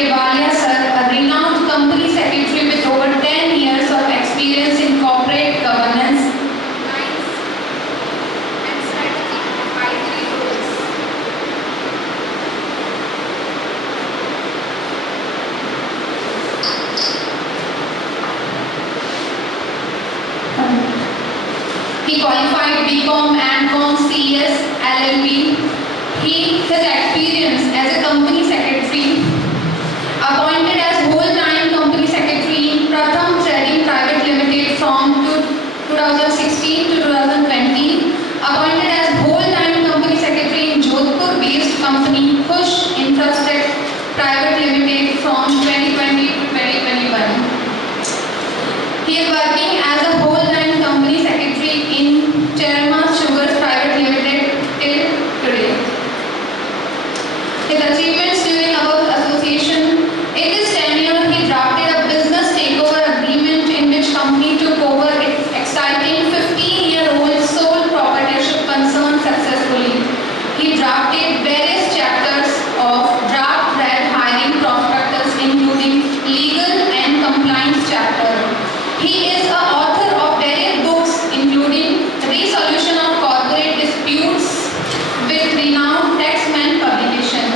Kevalia sir, a renowned company secretary with over 10 years of experience in corporate governance, compliance, and strategic advisory roles. He qualified BCom and Com CS LLB. His experience as a company secretary, appointed as whole-time company secretary in Pratham Trading Private Limited from 2016 to 2020, appointed as whole-time company secretary in Jodhpur-based company Khush Infratech Private Limited from 2020 to 2021. He is working as a whole-time company secretary in Cherma Sugars Private Limited till today. His achievements during above association: in this tenure, he drafted a business takeover agreement in which company took over its exciting 15-year-old sole proprietorship concern successfully. He drafted various chapters of draft red hiring prospectus, including legal and compliance chapter. He is an author of various books, including Resolution of Corporate Disputes with renowned Taxman publication.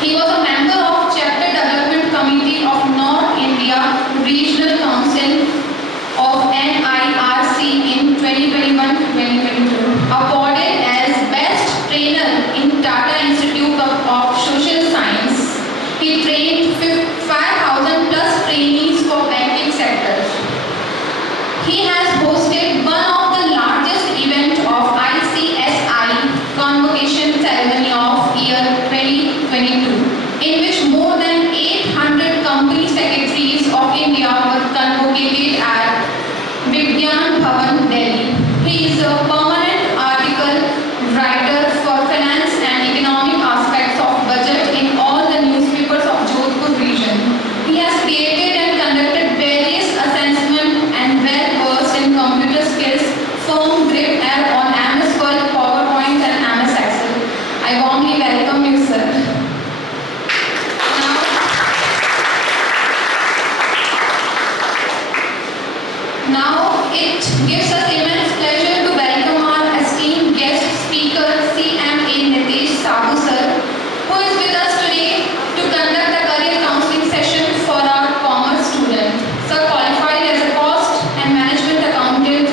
He was a member of Chapter Development Committee of North India Regional Council of NIRC in 2021-2022. Awarded as Best Trainer in Tata Institute of Social Science. He trained 5,000 plus trainees for banking sector. He has hosted one of the largest event of ICSI convocation ceremony of year 2022, in which more than 800 company secretaries of India were convocated at Vigyan Bhavan, Delhi. He is a permanent article writer for finance and economic aspects of budget in all the newspapers of Jodhpur region. He has created and conducted various assessment and well versed in computer skills, firm grip on MS Word, PowerPoint and MS Excel. I warmly welcome you, sir. Now it gives us immense pleasure to welcome our esteemed guest speaker, CMA Nitesh Sabu sir, who is with us today to conduct a career counseling session for our commerce student. Sir qualified as a cost and management accountant.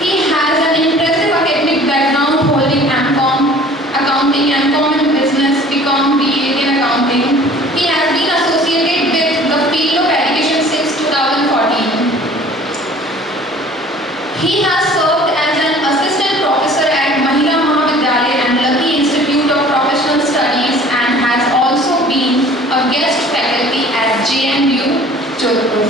He has an impressive academic background holding MCom, accounting, MCom in business, BCom, BA in accounting. He has been associated with the field of education since 2014. He has served as an assistant professor at Mahila Mahavidyalaya and Lucky Institute of Professional Studies and has also been a guest faculty at JNU, Jodhpur.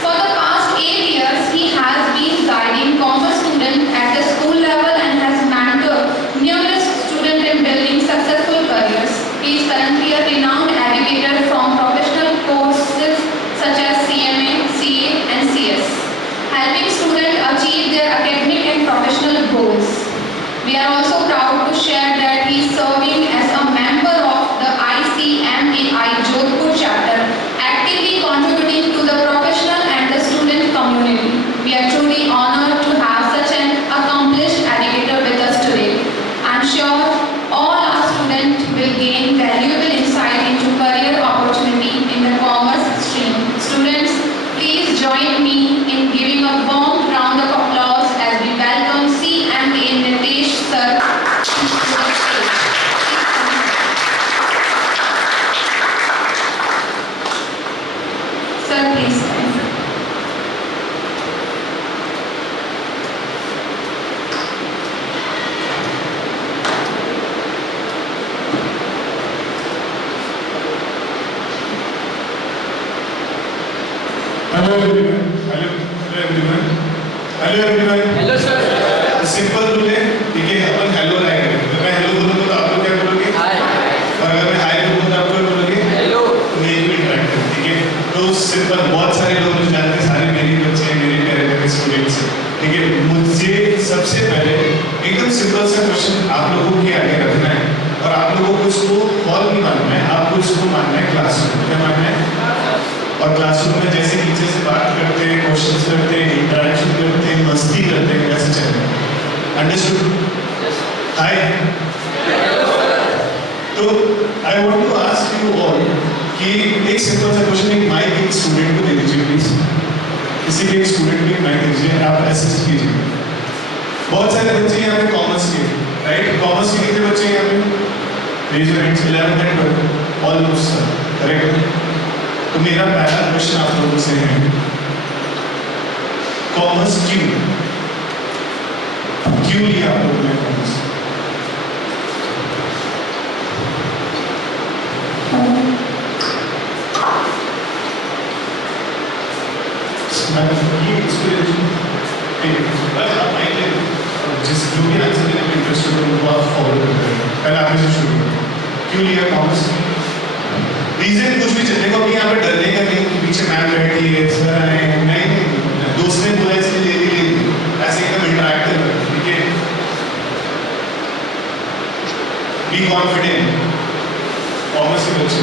For the past 8 years, he has been guiding commerce students at the school level and has mentored numerous students in building successful careers. He is currently a renowned educator from professional courses such as CMA, CA and CS, helping students achieve their academic and professional goals. We are also proud to share that he is serving as a member of the ICMAI Jodhpur chapter, actively contributing to the professional and the student community. We are truly honored to have such an accomplished educator with us today. I am sure all our students will gain valuable insight into career opportunity in the commerce stream. Students, please join me in giving a warm round of applause as we welcome CMA Nitesh sir to the stage. Sir, please stand. Hello everyone. Hello sir. Simple rule है, ठीक है? अपन hello रहेंगे। अगर मैं hello बोलूँगा तो आप लोग क्या बोलोगे? हाय। और अगर मैं हाय बोलूँगा तो आप लोग बोलोगे? हेलो। तो ये एक इंटरेक्ट है, ठीक है? तो सिंपल, बहुत सारे लोग मुझे जानते हैं, सारे मेरे बच्चे हैं, मेरे प्यारे स्टूडेंट्स हैं, ठीक है? मुझे सबसे पहले एकदम सिंपल सा क्वेश्चन आप लोगों के आगे रखना है और आप लोगों को इसको हॉल नहीं मानना है, आपको इसको मानना है क्लासरूम। क्या मानना है? और क्लासरूम में जैसे टीचर से बात करते हैं, क्वेश्चंस करते हैं, इंटरेक्शन करते हैं, मस्ती करते हैं, वैसे चलेगा। अंडरस्टूड? हाय। तो I want to ask you all कि एक सिंपल सा क्वेश्चन, एक माइक एक स्टूडेंट को दे दीजिए प्लीज। किसी भी एक स्टूडेंट को एक माइक दीजिए, आप असिस्ट कीजिए। बहुत सारे बच्चे यहाँ पे कॉमर्स के, राइट? कॉमर्स के कितने बच्चे हैं यहाँ पे? Raise your hands. 11 and 12 almost sir, correct? तो मेरा पहला क्वेश्चन आप लोगों से है, कॉमर्स क्यों लिया आप लोगों ने कॉमर्स? जिस जो भी आंसर देने में इंटरेस्टेड हो उनको आप फॉलो करते हैं। पहले आपने से शुरू करें, क्यों लिया कॉमर्स? रीजन कुछ भी चलने को, यहाँ पे डरने का नहीं कि पीछे मैम बैठी है, सर आए, नहीं, दोस्त ने बोला इसलिए ले ली, ऐसे एकदम इंटरैक्टिव है, ठीक है? Be confident. कॉमर्स के बच्चे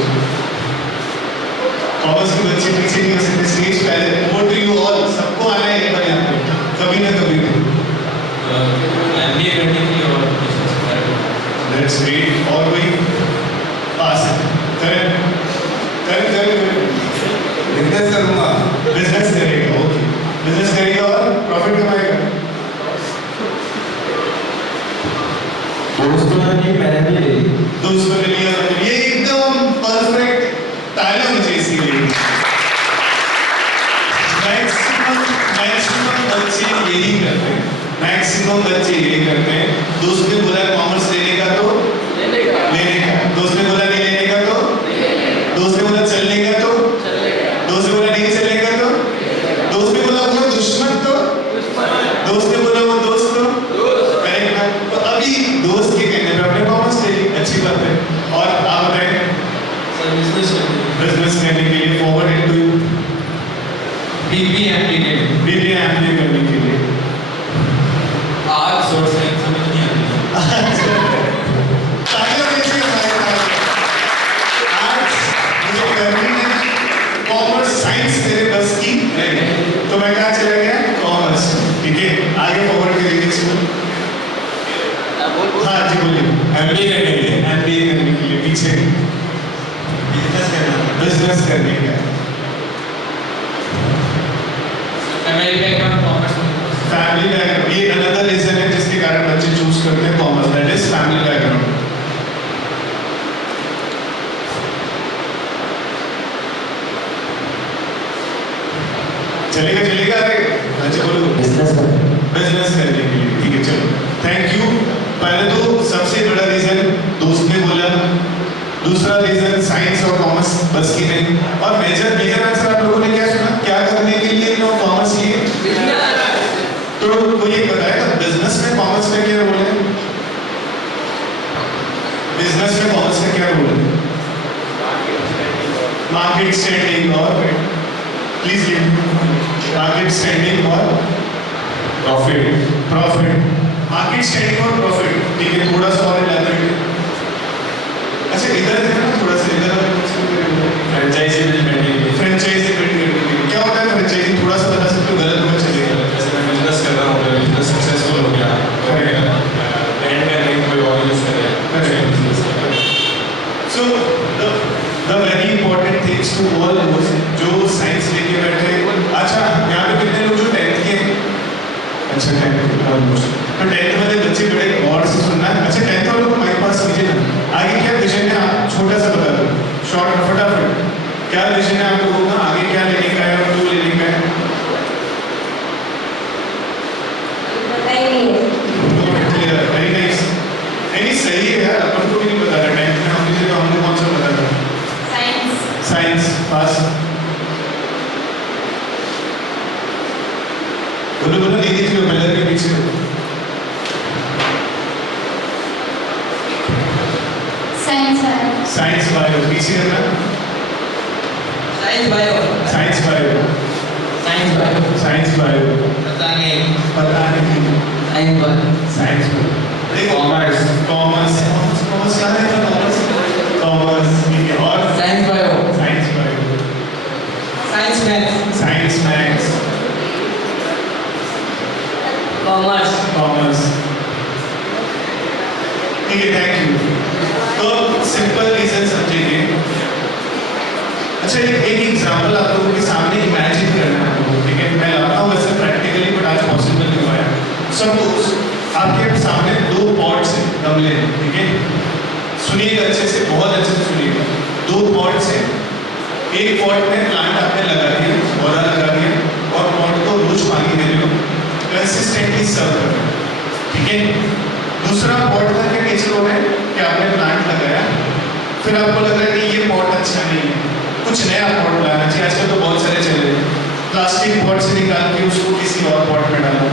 पीछे नहीं हो सकते, स्टेज पहले। वोट टू यू ऑल, सबको आना है एक बार यहाँ पे, कभी ना कभी। MBA करने की और बिजनेस करें। That's great। और कोई पास है? करें बिजनेस करूँगा। बिजनेस करेगा, ओके। बिजनेस करेगा और प्रॉफिट कमाएगा। दोस्तों ने मैंने भी ले ली। दोस्तों ने लिया, ये एकदम परफेक्ट। तालियां मुझे इसके लिए। मैक्सिमम बच्चे यही करते हैं, मैक्सिमम बच्चे यही करते हैं। दोस्त ने बोला कॉमर्स लेने का तो लेने का, दोस्त ने बोला नहीं लेने का तो, दोस्त ने बोला चलने का तो, दोस्त ने बोला नहीं चलेगा तो, दोस्त ने बोला वो दुश्मन तो, दोस्त ने बोला वो दोस्त तो, करेक्ट ना? तो अभी दोस्त के कहने पे अपने कॉमर्स ले ली, अच्छी बात है। और आप बताएं, बिजनेस करने के लिए फॉरवर्ड इनटू BBA करने के लिए आर्ट्स और साइंस समझ नहीं आती। आर्ट्स मुझे करनी है, कॉमर्स साइंस तेरे बस की नहीं, तो मैं कहाँ चला गया? कॉमर्स। ठीक है, आगे फॉरवर्ड करेंगे इसको। हाँ जी बोलिए। MBA करने के लिए। MBA करने के लिए पीछे बिजनेस करने का। फैमिली बैकग्राउंड कॉमर्स में। फैमिली बैकग्राउंड, ये अनदर रीजन है जिसके कारण बच्चे चूज करते हैं commerce, that is family background. चलेगा अच्छा बोलो। बिजनेस करने के लिए, ठीक है चलो, थैंक यू। पहले तो सबसे बड़ा रीजन दोस्त ने बोला, दूसरा रीजन साइंस और कॉमर्स बस की नहीं, और मेजर आंसर आप लोगों ने क्या सुना? क्या करने के लिए लोग कॉमर्स लिए? तो वो ये बताएगा बिजनेस में कॉमर्स का क्या रोल है? बिजनेस में कॉमर्स का क्या रोल है? मार्केट स्टैंडिंग और प्लीज मार्केट स्टैंडिंग और प्रॉफिट। मार्केट स्टैंडिंग और प्रॉफिट, ठीक है, थोड़ा सा और इलैबोरेट। अच्छा इधर देखना, थोड़ा सा इधर फ्रेंचाइजी क्या होता है फ्रेंचाइजी? थोड़ा सा बता सकते हो? गलत होगा चलेगा। जैसे मैं बिजनेस कर रहा हूँ, बिजनेस सक्सेसफुल हो गया, ब्रांड का नेम कोई और यूज करे। So the very important things to all those जो साइंस लेके बैठे हैं। अच्छा यहाँ पे कितने लोग जो 10th के हैं? अच्छा 10th ऑलमोस्ट। तो 10th वाले बच्चे बड़े गौर से सुनना है। अच्छा 10th वालों को माइक पास कीजिए ना। आगे क्या विजन है आप छोटा सा बता दो, शॉर्ट फटाफट। क्या विजन है आप लोगों का? आगे क्या लेने का है और क्यों लेने का है? Very nice. नहीं सही है यार, अपन को भी नहीं बता रहा। 10th में हमने तो हमने कौन सा बता था? साइंस पास। बोलो नहीं देखिए पिलर के पीछे। साइंस बायो पीछे करना। Science bio. पता नहीं। Science bio. कॉमर्स। कॉमर्स कहाँ है कॉमर्स? कॉमर्स ठीक है और science bio, science bio, science maths, science maths, commerce, commerce ठीक है थैंक यू। तो सिंपल रीजन समझेंगे। अच्छा एक एग्जांपल आप लोगों के सामने इमेजिन करना है आपको, ठीक है मैं लाता हूँ वैसे प्रैक्टिकली बट आज पॉसिबल नहीं हुआ है। सपोज आपके सामने दो पॉट्स हैं गमले हैं, ठीक है सुनिएगा अच्छे से, बहुत अच्छे से सुनिएगा। दो पॉट्स हैं, एक पॉट में प्लांट आपने लगा दिया, पौधा लगा दिया और पॉट को रोज पानी दे रहे हो, कंसिस्टेंटली सर्व कर रहे हो, ठीक है। दूसरा पॉट का क्या नेचर हो रहा है कि आपने प्लांट लगाया, फिर आपको लग रहा है कि ये पॉट अच्छा नहीं है, कुछ नया पॉट लाना चाहिए। आजकल तो बहुत सारे चल रहे हैं, प्लास्टिक पॉट से निकाल के उसको किसी और पॉट में डालो,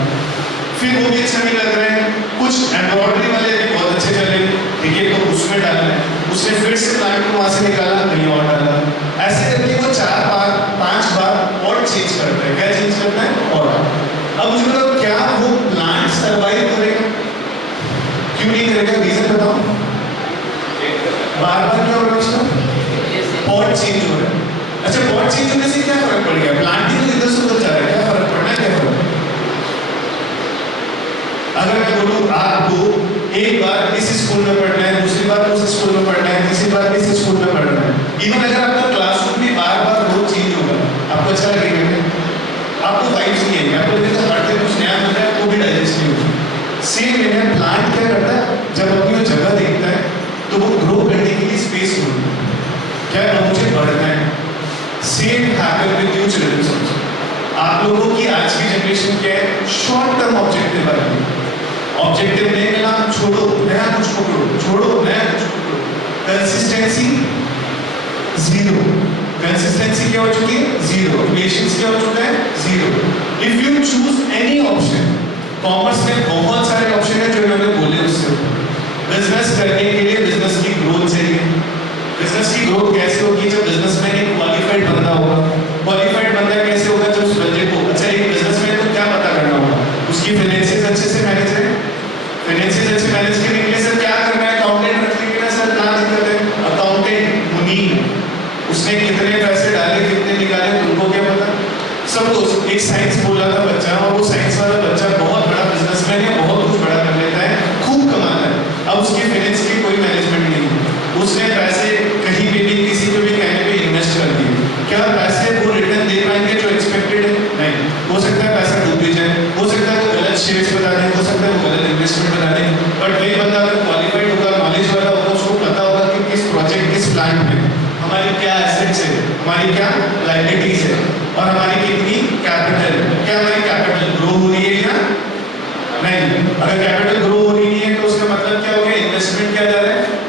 फिर वो भी अच्छा नहीं लग रहा है। कुछ एम्ब्रॉयडरी वाले भी बहुत अच्छे चल रहे हैं, ठीक है तो उसमें डालना है, उसने फिर से प्लांट को वहाँ से निकाला, कहीं और डाला, ऐसे करके वो 4 बार 5 बार पॉट चेंज करता है। क्या चेंज करता है? पॉट। अब मुझे बताओ क्या वो प्लांट सर्वाइव करेगा? क्यों नहीं करेगा? रीजन बताओ। बार बार क्या हो रहा है उसका? पॉट चेंज हो रहा है। अच्छा पॉट चेंज होने से क्या फर्क पड़ गया? प्लांट ही तो इधर से उधर जा रहा है, क्या फर्क पड़ना है? क्या फर्क? अगर मैं बोलूं आपको एक बार इस स्कूल में पढ़ना है, दूसरी बार उस स्कूल में पढ़ना है, तीसरी बार इस स्कूल में पढ़ना है, इवन अगर आपका क्लासरूम भी बार बार रोज चेंज होगा, आपको अच्छा लगेगा क्या? आपको वाइब्स नहीं आएंगे, आपको लगेगा हर दिन कुछ नया मिल रहा है, वो भी डाइजेस्ट नहीं होगा। सेम है, प्लांट क्या करता है, जब अपनी वो जगह देखता है तो वो ग्रो करने के लिए स्पेस ढूंढता है, क्या मुझे बढ़ना है। Same happen with you children. आप लोगों की आज की जनरेशन क्या है? शॉर्ट टर्म ऑब्जेक्टिव वाली। ऑब्जेक्टिव नहीं मिला, छोड़ो नया कुछ पकड़ो, छोड़ो नया कुछ पकड़ो। Consistency zero. कंसिस्टेंसी क्या हो चुकी है? जीरो। पेशेंस क्या हो चुका है? Zero. If you choose any option, commerce में बहुत सारे ऑप्शन है जो मैंने बोले उससे। बिजनेस करने के लिए बिजनेस की ग्रोथ चाहिए। बिजनेस की ग्रोथ कैसे होगी? जब बिजनेसमैन एक क्वालिफाइड बंदा होगा। क्वालिफाइड बंदा कैसे होगा? जब उस बंदे को अच्छा एक बिजनेसमैन को क्या पता करना होगा? उसकी फाइनेंसेस अच्छे से मैनेज है, फाइनेंसेस अच्छे मैनेज करने के लिए सर क्या करना है? अकाउंटेंट रखने के लिए सर कहाँ दिक्कत है? अकाउंटेंट मुनीम, उसने कितने पैसे डाले कितने निकाले तुमको क्या पता? सपोज एक साइंस बोला था बच्चा और वो साइंस वाला बच्चा बहुत बड़ा बिजनेसमैन है, बहुत कुछ बड़ा कर लेता है, खूब कमाता है। अब उसकी फाइनेंस की कोई मैनेजमेंट नहीं है, उसने पैसे कहीं पे भी किसी पे भी कहने पे इन्वेस्ट कर दिए। क्या पैसे वो रिटर्न दे पाएंगे जो एक्सपेक्टेड है? नहीं। हो सकता है पैसा डूब भी जाए, हो सकता है वो गलत शेयर्स बता दें, हो सकता है वो गलत इन्वेस्टमेंट बता दें, बट वही बंदा अगर क्वालिफाइड होगा, नॉलेज वाला होगा, उसको पता होगा कि किस प्रोजेक्ट किस प्लांट में हमारी क्या एसेट्स है, हमारी क्या लायबिलिटीज है और हमारी कितनी कैपिटल है। क्या हमारी कैपिटल ग्रो हो रही है या नहीं? अगर कैपिटल ग्रो हो रही नहीं है तो उसका मतलब क्या हो गया? इन्वेस्टमेंट क्या जा रहा है?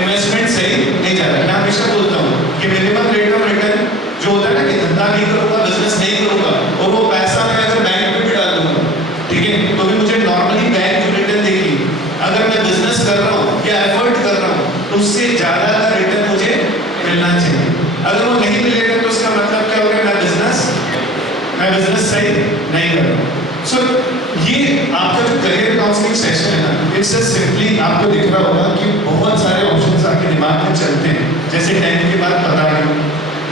इन्वेस्टमेंट सही नहीं जा रहा है। मैं हमेशा बोलता हूँ कि मिनिमम रेट ऑफ रिटर्न जो होता है ना कि धंधा नहीं करूँगा, बिजनेस नहीं करूँगा और वो पैसा मैं अगर बैंक में भी डाल दूंगा, ठीक है, तो भी मुझे नॉर्मली बैंक जो रिटर्न देगी, अगर मैं बिजनेस कर रहा हूँ या एफर्ट कर रहा हूँ तो उससे ज़्यादा का रिटर्न मुझे मिलना चाहिए। अगर वो नहीं मिलेगा तो उसका मतलब क्या होगा? मैं बिजनेस सही नहीं कर रहा। सो ये आपका जो करियर काउंसलिंग सेशन है ना, इट्स जस्ट सिंपली आपको दिख रहा होगा कि बहुत सारे ऑप्शंस आपके दिमाग में चलते हैं। जैसे 10th के बाद पता नहीं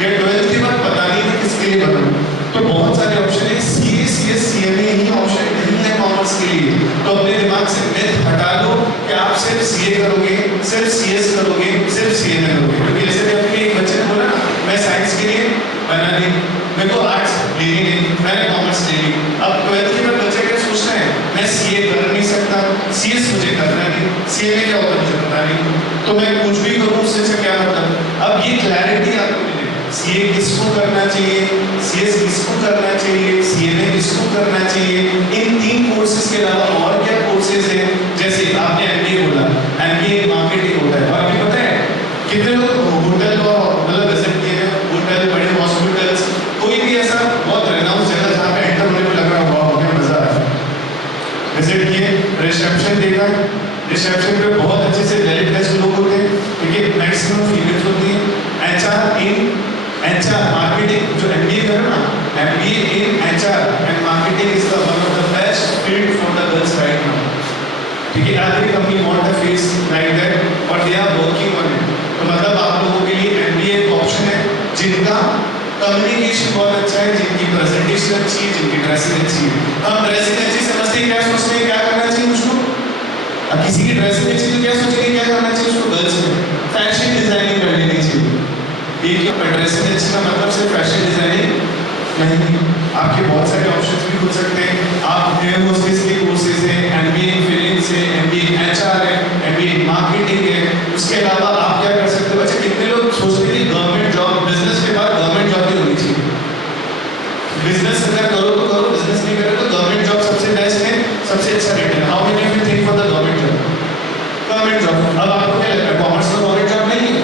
या 12th के बाद पता नहीं कि किसके लिए बनना, तो बहुत सारे ऑप्शन है। CS CMA ही ऑप्शन नहीं है कॉमर्स के लिए। तो अपने दिमाग से मिथ हटा लो कि आप सिर्फ CA करोगे, सिर्फ CS करोगे, सिर्फ CMA करोगे। क्योंकि जैसे कि अपने एक बच्चे ने बोला ना, मैं साइंस के लिए बना नहीं, मेरे को आर्ट्स लेनी नहीं, मैंने कॉमर्स ले ली। अब 12th के बाद बच्चे क्या सोच रहे हैं? मैं CA कर नहीं सकता, CS मुझे करना नहीं, CMA क्या होता है मुझे पता नहीं, तो मैं कुछ भी करूँ उससे क्या मतलब? अब ये क्लैरिटी आपको मिलेगी, CA किसको करना चाहिए, CS किसको करना चाहिए, CMA किसको करना चाहिए। इन 3 कोर्सेज के अलावा और क्या कोर्सेज हैं? जैसे आपने MBA बोला, MBA मार्केटिंग होता है। और आपको पता है कितने लोग होटल और मतलब विजिट किए हैं? होटल, बड़े हॉस्पिटल्स, कोई भी ऐसा बहुत रेनाउंस जगह जहाँ पे एंटर होने को लग रहा है वाह क्या मजा आया, विजिट किए, रिसेप्शन देखा, रिसेप्शन पे बहुत अच्छे से वेल ड्रेस्ड लोग होते हैं, ठीक है, मैक्सिमम फीमेल्स होती हैं। HR मार्केटिंग जो MBA कर रहे हो ना, MBA in HR and marketing is the one of the best field for the girls right now, ठीक है, every company want a face like that और they are working on it. तो मतलब आप लोगों के लिए MBA एक ऑप्शन है जिनका कम्युनिकेशन बहुत अच्छा है, जिनकी प्रेजेंटेशन अच्छी है, जिनकी ड्रेसिंग अच्छी है। हम ड्रेसिंग अच्छी समझते हैं, क्या सोचते हैं, क्या करना चाहिए उसको? अब किसी की ड्रेसिंग अच्छी तो क्या सोचेंगे, क्या करना चाहिए उसको? गर्ल्स में फैशन डिजाइनिंग कर लेनी चाहिए। एक ड्रेसिंग अच्छी का मतलब सिर्फ फैशन डिजाइनिंग नहीं, आपके बहुत सारे ऑप्शंस भी हो सकते हैं। आप एयर होस्टेस के कोर्सेज हैं, MBA इन फिनेंस है, MBA इन HR है, MBA इन मार्केटिंग है। उसके अलावा आप क्या कर सकते हो? अच्छा, कितने लोग सोचते हैं कि गवर्नमेंट जॉब, बिजनेस के बाद गवर्नमेंट जॉब ही होनी चाहिए। बिजनेस अगर करो तो करो, बिजनेस नहीं करो तो गवर्नमेंट जॉब सबसे बेस्ट है, सबसे अच्छा रेट है। How many of you think for the government job? Government job. अब आपको क्या लगता है, कॉमर्स में गवर्नमेंट जॉब नहीं है?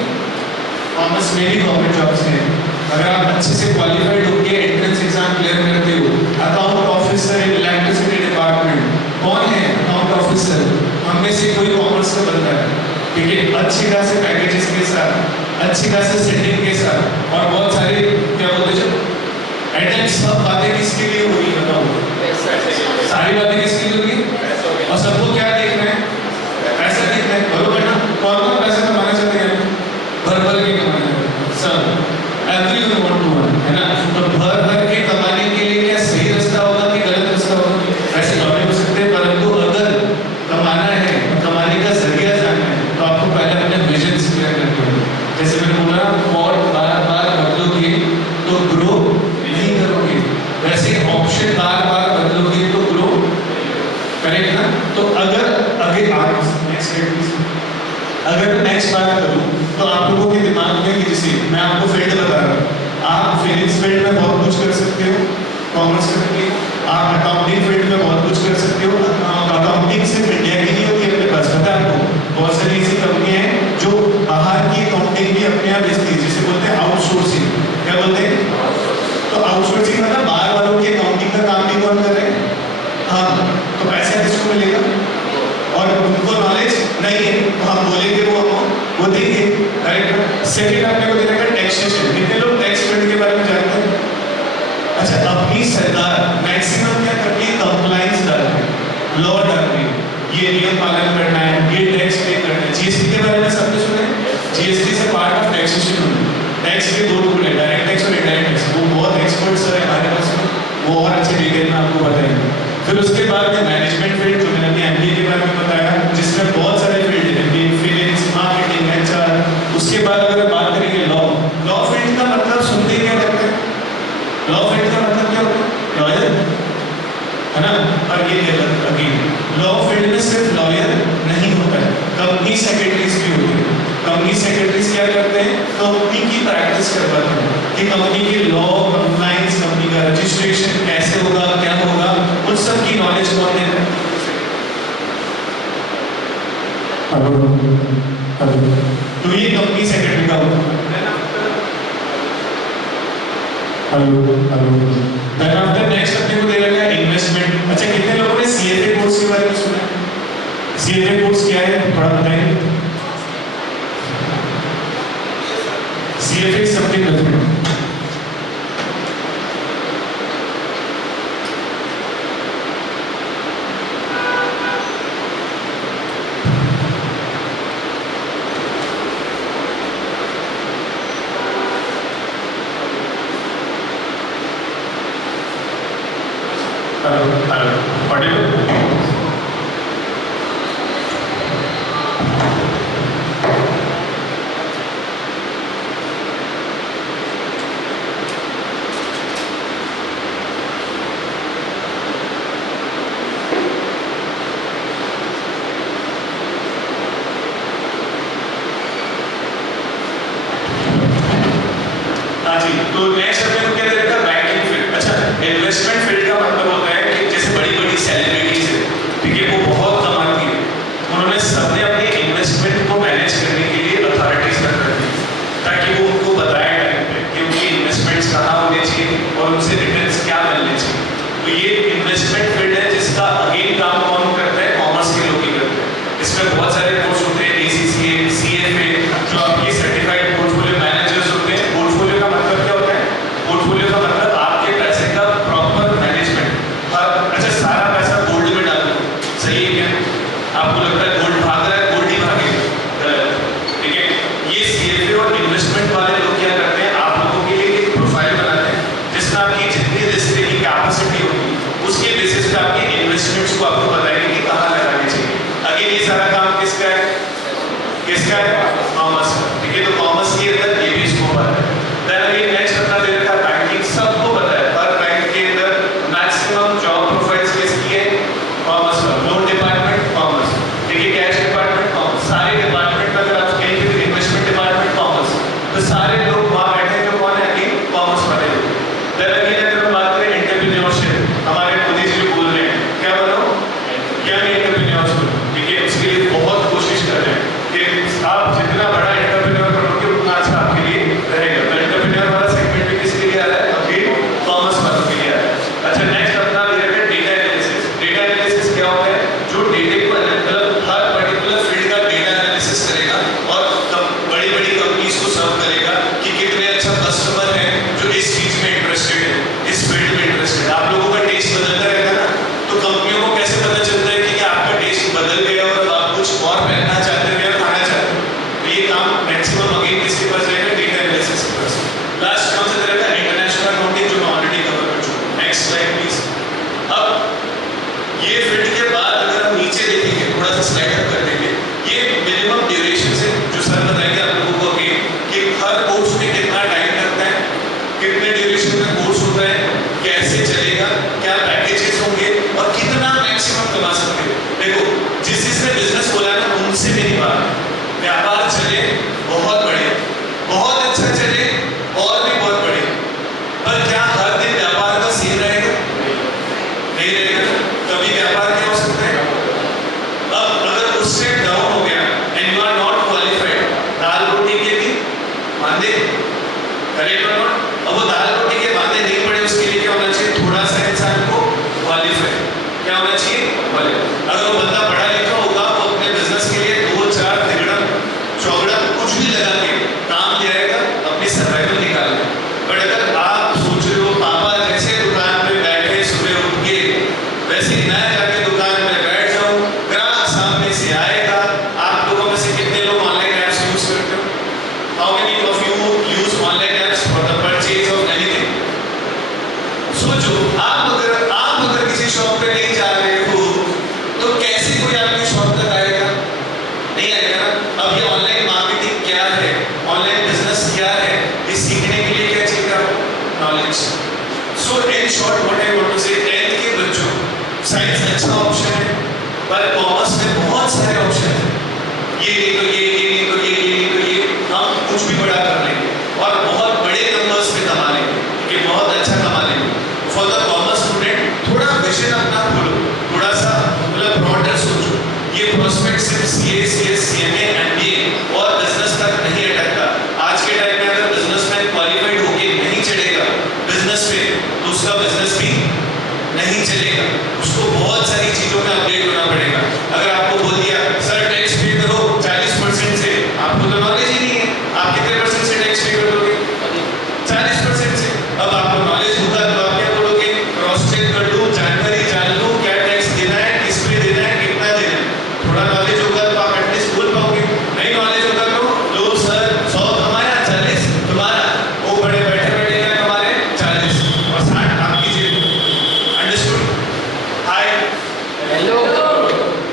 कॉमर्स में भी गवर्नमेंट जॉब्स हैं। अगर आप अच्छे से क्वालिफाइड होकर एंट्रेंस एग्जाम क्लियर करते हो, account officer in electricity department, कौन है अकाउंट ऑफिसर? हम में से कोई कॉमर्स का बंदा है, ठीक है, अच्छे खासे पैकेजेस के साथ, अच्छी खासे सेटिंग के साथ और बहुत सारे क्या बोलते हैं एटेंड। सब बातें किसके लिए होगी बताओ? सारी बातें किसके लिए होगी? और सबको क्या देखना है? पैसा देखना है, बरोबर ना? कौन कौन पैसा कमाना चाहते हैं? भर भर के कमाना चाहते हैं सब, एवरीवन वांट टू अर्न, है ना? तो भर भर के कमाने के लिए क्या सही रास्ता होगा कि गलत रास्ता होगा? ऐसे दोनों हो सकते हैं, परंतु अगर कमाना है, कमाने का जरिया जानना है तो आपको पहले अपने विजन क्लियर करने होंगे। जैसे मैंने बोला, पॉट बार बार बदलोगे तो ग्रो नहीं करोगे, वैसे ऑप्शन बार बार बदलोगे तो ग्रो करेक्ट ना? तो अगर नेक्स्ट बात करूं तो आप लोगों के दिमाग में कि जैसे मैं आपको फील्ड बता रहा हूं, आप फिनेंस फील्ड में बहुत कुछ कर सकते हो कॉमर्स करके, आप अकाउंटिंग फील्ड में बहुत कुछ कर सकते हो। अकाउंटिंग सिर्फ इंडिया की नहीं होती, अपने पास पता है आपको, बहुत सारी ऐसी कंपनियां हैं जो बाहर की अकाउंटिंग भी अपने आप बेचती है, जिसे बोलते हैं आउटसोर्सिंग। क्या बोलते हैं? तो आउटसोर्सिंग मतलब बाहर वालों की अकाउंटिंग का काम भी कौन कर रहे हैं? हाँ, तो पैसा किसको मिलेगा? और उनको नॉलेज नहीं है तो हम बोलेंगे वो देंगे, राइट? सेकंड आपने को देना है टैक्सेशन। कितने लोग टैक्स फील्ड के बारे में जानते हैं? अच्छा, अपनी सरकार मैक्सिमम क्या करती है? कंप्लायंस डालती है, लॉ डालती है, ये नियम पालन करना है, ये टैक्स पे करना है। जीएसटी के बारे में सबने सुना है? जीएसटी से पार्ट ऑफ टैक्सेशन होती है। टैक्स के दो टूल है, डायरेक्ट टैक्स और इनडायरेक्ट टैक्स। वो बहुत एक्सपर्ट्स हैं हमारे पास, वो और अच्छे डिटेल में आपको बताएंगे। फिर उसके बाद में मैनेजमेंट फील्ड, जो मैंने MBA के बारे में बताया, जिसमें बहुत सारे फील्ड हैं, MBA फिनेंस, मार्केटिंग, HR। उसके बाद अगर बात करेंगे लॉ फील्ड का मतलब सुनते क्या करते हैं? लॉ फील्ड का मतलब क्या होता है? लॉयर, है ना? और ये लॉ फील्ड में सिर्फ लॉयर नहीं होता है, कंपनी सेक्रेटरीज भी होते हैं। कंपनी सेक्रेटरीज क्या करते हैं? कंपनी की प्रैक्टिस करवाते हैं कि कंपनी के लॉ, कंप्लायंस, कंपनी का रजिस्ट्रेशन कैसे होगा, क्या होगा, उन सब की नॉलेज कौन देता है? तो ये कंपनी सेक्रेटरी का होगा। देन आफ्टर नेक्स्ट अपने को दे रखा है इन्वेस्टमेंट। अच्छा, कितने लोगों ने CFA कोर्स के बारे में सुना है? CFA कोर्स क्या है, थोड़ा बताइए। CFA something different. तो नेक्स्ट अपने को क्या दे रखा है? Banking field. अच्छा, इन्वेस्टमेंट फील्ड का मतलब होता है कि जैसे बड़ी बड़ी सेलिब्रिटीज है, ठीक है, वो बहुत कमाती है, उन्होंने सबने अपनी इन्वेस्टमेंट को मैनेज करने के लिए अथॉरिटीज रख रखी है ताकि वो उनको बताए टाइम पे कि उनकी इन्वेस्टमेंट्स कहाँ होने चाहिए और उनसे रिटर्न्स क्या मिलने चाहिए। तो ये इन्वेस्टमेंट फील्ड है जिसका अगेन काम कौन करता है? कॉमर्स के लोग ही करते हैं। इसमें बहुत सारे कोर्स होते हैं, ACCA, CFA, जो आपकी सर्टिफाइड पोर्टफोलियो मैनेजर्स होते हैं। पोर्टफोलियो का मतलब क्या होता है? पोर्टफोलियो कितने ड्यूरेशन में कोर्स होता है, कैसे चलेगा, क्या पैकेजेस होंगे और कितना मैक्सिमम कमा सकते हो। देखो जिस जिसने बिजनेस खोला है ना उनसे मेरी बात, व्यापार चले बहुत बढ़िया, बहुत अच्छा चले और भी बहुत बढ़िया, पर क्या हर दिन व्यापार का सीन रहेगा? नहीं रहेगा। कभी व्यापार क्या हो सकता है? अब अगर उससे डाउन हो गया and you are not qualified, दाल रोटी के भी वादे, करेक्ट और नॉट? अब वो दाल रोटी के वादे नहीं पड़े, उसके लिए क्या होना चाहिए? थोड़ा सा इंसान को क्वालिफाई, क्या होना चाहिए? क्वालिफाई। अगर वो बंदा पढ़ा लिखा होगा, वो अपने बिजनेस के लिए 2-4 तिगड़ा चौगड़ा कुछ भी लगा के काम ले आएगा, अपनी सर्वाइवल निकालेगा। बट अगर आप सोच रहे हो पापा जैसे दुकान पे बैठे सुबह उठ के वैसे ही मैं जाके दुकान में बैठ जाऊं, ग्राहक सामने से आएगा। आप लोगों में से कितने लोग ऑनलाइन ऐप्स यूज करते हो? How many of you use online apps for the purchase of anything? सोचो, आप अगर किसी शॉप पे नहीं जा रहे हो तो कैसे कोई आपकी शॉप तक आएगा? नहीं आएगा ना। अब ये ऑनलाइन मार्केटिंग क्या है, ऑनलाइन बिजनेस क्या है, ये सीखने के लिए क्या चाहिए आपको? Knowledge. So in short what I want to say, 10th के बच्चों साइंस अच्छा ऑप्शन है, पर कॉमर्स में बहुत सारे ऑप्शन हैं। ये नहीं तो ये नहीं तो ये नहीं तो ये, हम कुछ भी बड़ा कर लेंगे और बहुत बड़े नंबर्स पे कमा लेंगे, कि बहुत अच्छा कमा लेंगे। फॉर द कॉमर्स स्टूडेंट थोड़ा विजन अपना खोलो, थोड़ा सा मतलब ब्रॉडर सोचो। ये प्रोस्पेक्ट सिर्फ सीए, सीएस, सीएमए, एमबीए और बिजनेस तक नहीं अटकता। आज के टाइम में अगर बिजनेसमैन क्वालिफाइड होके नहीं चढ़ेगा बिजनेस पे, तो उसका बिजनेस भी नहीं चलेगा। उसको बहुत सारी चीजों में अपडेट होना पड़ेगा। अगर आपको बोल दिया सर टैक्स पे करो 40% से, आपको तो नॉलेज ही नहीं है, आप कितने परसेंट से टैक्स पे करोगे? 40% से। अब आपको नॉलेज होगा तो आप क्या करोगे? क्रॉस चेक कर लूं, जानकारी जान लूं, क्या टैक्स देना है, किस पे देना है, कितना देना है। थोड़ा नॉलेज होगा तो आप एटलीस्ट बोल पाओगे। नहीं नॉलेज होगा तो लो सर 100 कमाया, 40 तुम्हारा, वो बड़े बैठे बैठे क्या कमा रहे हैं? 40 और 60 आपकी जेब। Understood? Hi hello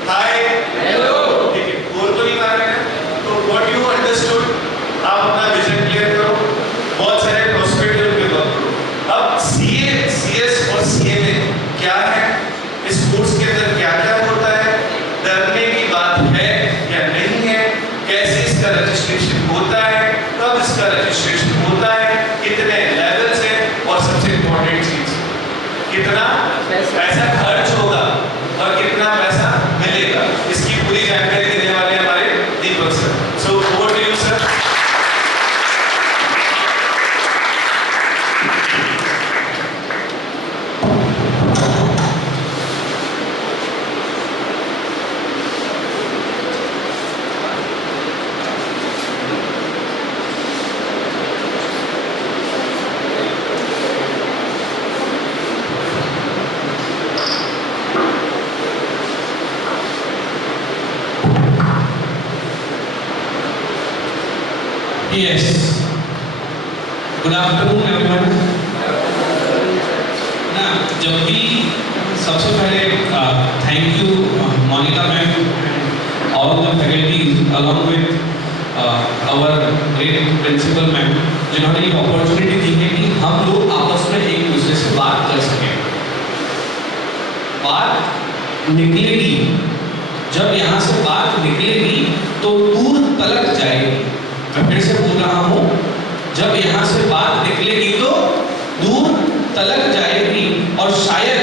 hi hello. ठीक है, बोल तो नहीं पा रहे हैं। तो व्हाट यू अंडरस्टूड, आप अपना विजन क्लियर करो, बहुत सारे प्रोस्पेक्टिव पे वर्क करो। अब सीए, सीएस और सीएमए क्या है, इस कोर्स के अंदर क्या क्या होता है, डरने की बात है या नहीं है, कैसे इसका रजिस्ट्रेशन होता है, कब इसका रजिस्ट्रेशन होता है, कितने लेवल्स हैं और सबसे इंपॉर्टेंट चीज कितना पैसा खर्च होगा और कितना पैसा मिलेगा, इसकी पूरी जानकारी देने वाले हमारे Deepak sir. So over to you sir. Yes. Good afternoon, everyone. ना जब भी सबसे पहले thank you Monika ma'am and all the faculties along with our great principal ma'am, जिन्होंने ये अपॉर्चुनिटी दी है कि हम लोग आपस में एक दूसरे से बात कर सकें। बात निकलेगी, जब यहाँ से बात निकलेगी तो दूर तलक जाएगी। मैं फिर से बोल रहा हूँ, जब यहाँ से बात निकलेगी तो दूर तलक जाएगी और शायद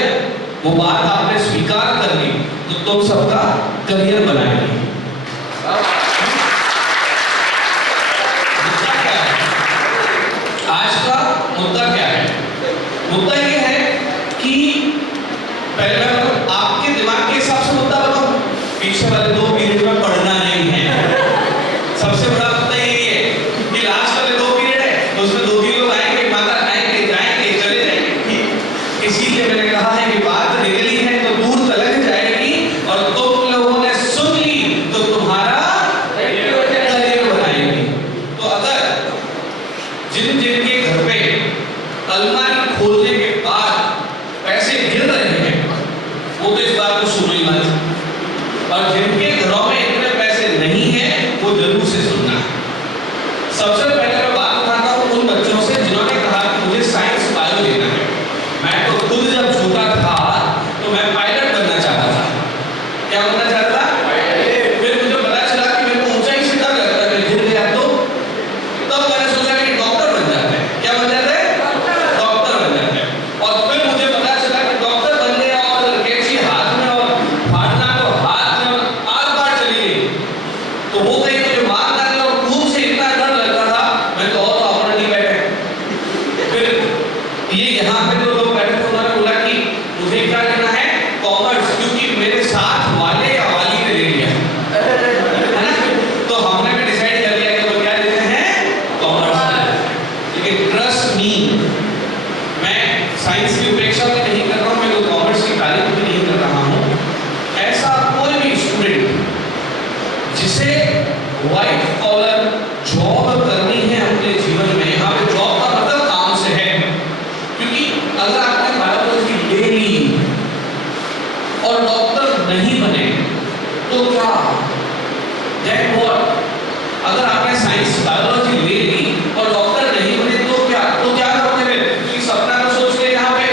वो बात आपने स्वीकार कर ली तो तुम सबका करियर बनाएगी। मुद्दा क्या है? आज का मुद्दा क्या है? मुद्दा ये है कि पहले मैं आपके दिमाग के हिसाब से मुद्दा बताऊं, पीछे वाले 2 पीरियड में पढ़ना नहीं है। सबसे बड़ा मुद्दा यही है कि लास्ट वाले 2 पीरियड है तो उसमें 2 लोग आएंगे, माता आएंगे, जाएंगे, चले जाएंगे। इसीलिए मैंने कहा है कि बात निकली है तो दूर तलक जाएगी और तुम लोगों ने सुन ली तो तुम्हारा करियर बनाएगी। तो अगर जिन जिनके घर पे ये यहाँ पे जो लोग बैठे थे उन्होंने बोला कि मुझे क्या लेना है, कॉमर्स, क्योंकि मेरे साथ वाले या वाली ने ले लिया है ना, तो हमने भी डिसाइड कर लिया कि वो क्या लेते हैं, कॉमर्स। लेकिन ट्रस्ट मी, मैं साइंस की उपेक्षा भी नहीं कर रहा हूँ, मैं तो कॉमर्स की तारीफ भी नहीं कर रहा हूँ। ऐसा कोई भी स्टूडेंट जिसे व्हाइट कॉलर जॉब करनी है अपने जीवन में, यहाँ पे जॉब का मतलब काम से है, क्योंकि अगर आपने बायोलॉजी ले ली और डॉक्टर नहीं बने तो क्या, दैट व्हाट, अगर आपने साइंस बायोलॉजी ले ली और डॉक्टर नहीं बने तो क्या करोगे फिर? क्योंकि सपना तो सोच के यहाँ पे